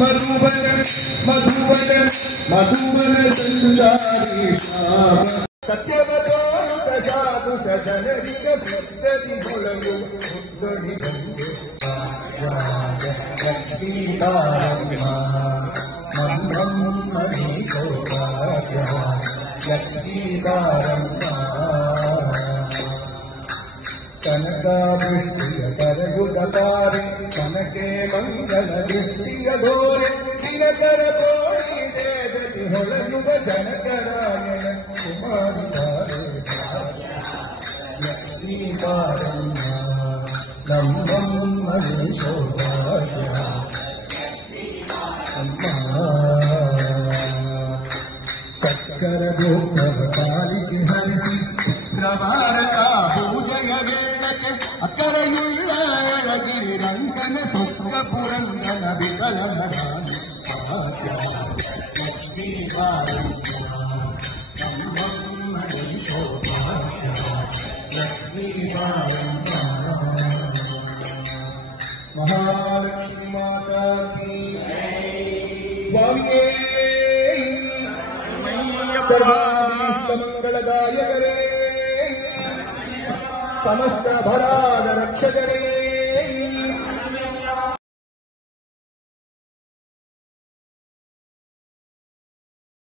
मधुवन मधुवन मधुवन संचारी श्याम सत्यवतोरुत साधु सजनरिक सिद्धति मुलगु बुद्धनि गंगे लक्ष्मी पारम्मा मन्नं मनीषो लक्ष्मी पारम्मा कनकाभिष्टिय परयुगतारे कनके मंगल दृष्टिय धोरे दिनकर तोरी देवति ಹೊಳಯುವ ಜನಕರಾಯಣ ಕುಮಾರಿ ಧಾರೆ ಲಕ್ಷ್ಮೀ ಪಾರಮ್ಮ ನಮ್ಮಮ್ಮ ಸೌಭಾಗ್ಯ ಅಮ್ಮ ಚಕ್ಕರ ದುಃಖವ ಕಾಲಿಗೆ ಹರಿಸಿ ಚಿತ್ರವಾರಕ ಪೂಜೆಯ ವೇಳಕ್ಕೆ ಅಕ್ಕರೆಯುಳ್ಳ ಎಳಗಿರಿ ರಂಗನ ಸುಕ್ಕ ಪುರಂಗನ ವಿಕಲನ ರಾಣಿ ಭಾಗ್ಯ ಲಕ್ಷ್ಮೀ ಪಾರಮ್ಮ ನಮ್ಮಮ್ಮ ಸೌಭಾಗ್ಯ ಲಕ್ಷ್ಮೀ ಪಾರಮ್ಮ महालक्ष्मी माता की स्वामिये सर्वाभीष्टमंगलदायकरे समस्त भराद रक्षकरे